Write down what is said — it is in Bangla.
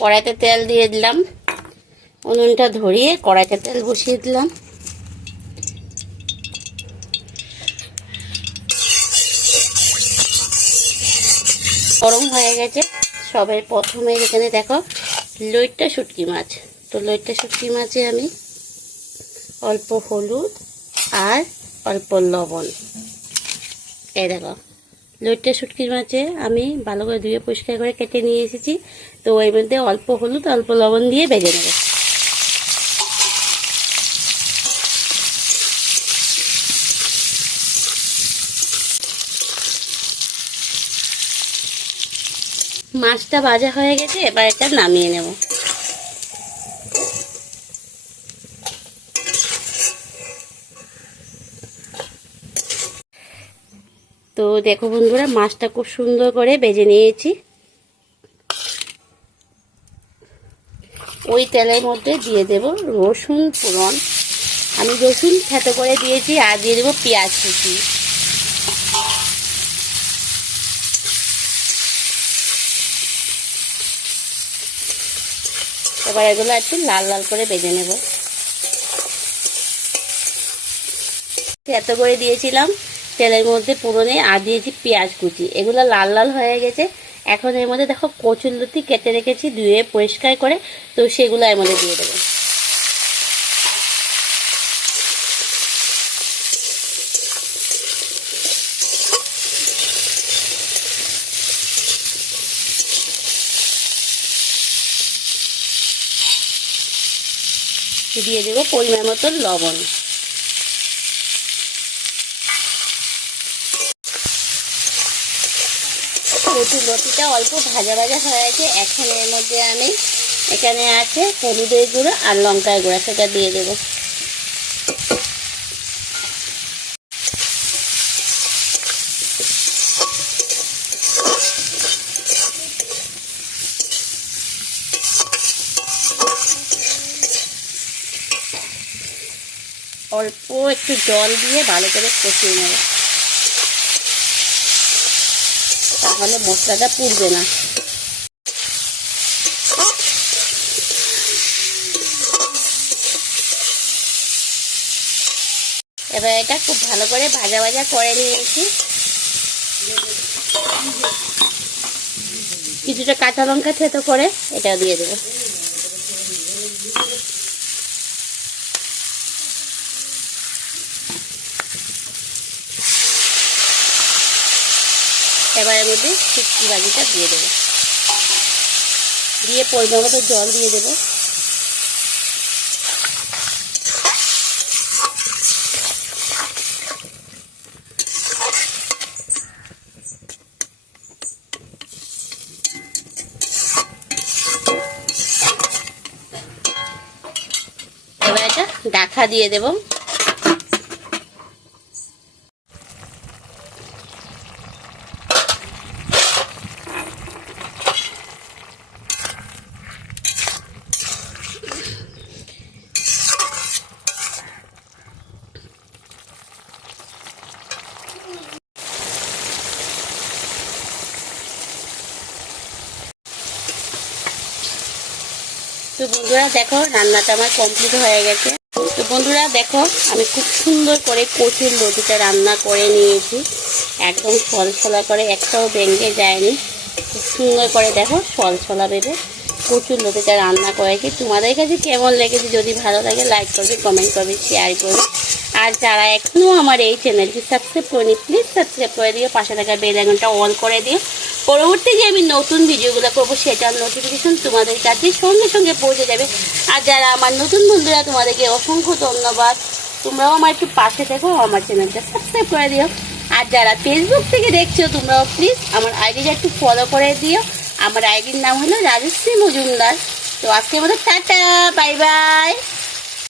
কড়াইতে তেল দিয়ে দিলাম, উনুনটা ধরিয়ে কড়াইতে তেল বসিয়ে দিলাম। গরম হয়ে গেছে। সবে প্রথমে এখানে দেখো লইট্টা শুটকি মাছ, তো লইট্টা শুটকি মাছে আমি অল্প হলুদ আর অল্প লবণ, এই দেখো লইট্টা শুটকি মাছে আমি ভালো করে ধুয়ে পরিষ্কার করে কেটে নিয়ে এসেছি। তো এর মধ্যে অল্প হলুদ অল্প লবণ দিয়ে ভেজে নেব। মাছটা ভাজা হয়ে গেছে, এবার এটা নামিয়ে নেব। তো দেখো বন্ধুরা, মাছটা খুব সুন্দর করে ভেজে নিয়েছি। ওই তেলের মধ্যে দিয়ে দেব রসুন ফোড়ন। আমি রসুন থেতো করে দিয়েছি, আর দিয়ে দেবো পেঁয়াজ কুচি। এবার এগুলো একটু লাল লাল করে ভেজে নেব। থেতো করে দিয়েছিলাম তেলের মধ্যে ফোড়নে, আর দিয়েছি পেঁয়াজ কুচি। এগুলো লাল লাল হয়ে গেছে। এখন এর মধ্যে দেখো কচুরলতি কেটে রেখেছি ধুয়ে পরিষ্কার করে, তো সেগুলো এর মধ্যে দিয়ে দেবো। দিয়ে দেবো পরিমাণ মতো লবণ। কচুরলতিটা অল্প ভাজা ভাজা হয়ে গেছে। এখন এর মধ্যে আমি এখানে আছে হলুদের গুঁড়ো আর লঙ্কার গুঁড়ো, সেটা দিয়ে দেবো। অল্প একটু জল দিয়ে ভালো করে কষিয়ে নেব, তাহলে মশলাটা পুড়বে না। এবার এটা খুব ভালো করে ভাজা ভাজা করে নিয়েছি। কিছুটা কাঁচা লঙ্কা থেতো করে এটা দিয়ে দেবো। এবার এর মধ্যে শুটকি ভাজিটা দিয়ে দেবো, দিয়ে পরিমাণ মতো জল দিয়ে দেবো। এবার এটা ঢাকা দিয়ে দেবো। তো বন্ধুরা দেখো, রান্নাটা আমার কমপ্লিট হয়ে গেছে। তো বন্ধুরা দেখো, আমি খুব সুন্দর করে কচুরলতিটা রান্না করে নিয়েছি। একদম ছলছলা করে, একটাও ভেঙে যায়নি। খুব সুন্দর করে দেখো ছলছলা ভেবে কচুরলতিটা রান্না করেছি। তোমাদের কাছে কেমন লেগেছে? যদি ভালো লাগে লাইক করবে, কমেন্ট করবে, শেয়ার করবে। আর যারা এখনও আমার এই চ্যানেলটি সাবস্ক্রাইব করেনি, প্লিজ সাবস্ক্রাইব করে দিও, পাশে থাকা বেল আইকনটা অন করে দিও। পরবর্তী যে আমি নতুন ভিডিওগুলো করবো সেটার নোটিফিকেশন তোমাদের কাছে সঙ্গে সঙ্গে পৌঁছে যাবে। আর যারা আমার নতুন বন্ধুরা, তোমাদেরকে অসংখ্য ধন্যবাদ। তোমরাও আমার একটু পাশে থেকো, আমার চ্যানেলটা সাবস্ক্রাইব করে দিও। আর যারা ফেসবুক থেকে দেখছো, তোমরাও প্লিজ আমার আইডিটা একটু ফলো করে দিও। আমার আইডির নাম হলো রাজশ্রী মজুমদার। তো আজকের মতো টাটা, বাই বাই।